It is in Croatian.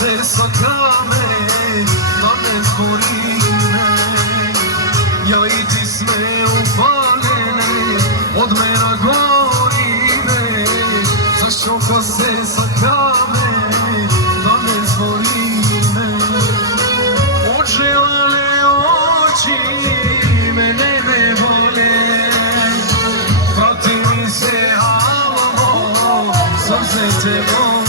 se sakame, da ne zborime. Ja i ti sme upaljene, od mena gorime. Zašto ko se sakame, da ne zborime. Očelale oči, mene ne vole. Prati mi se, alo, srce te vole.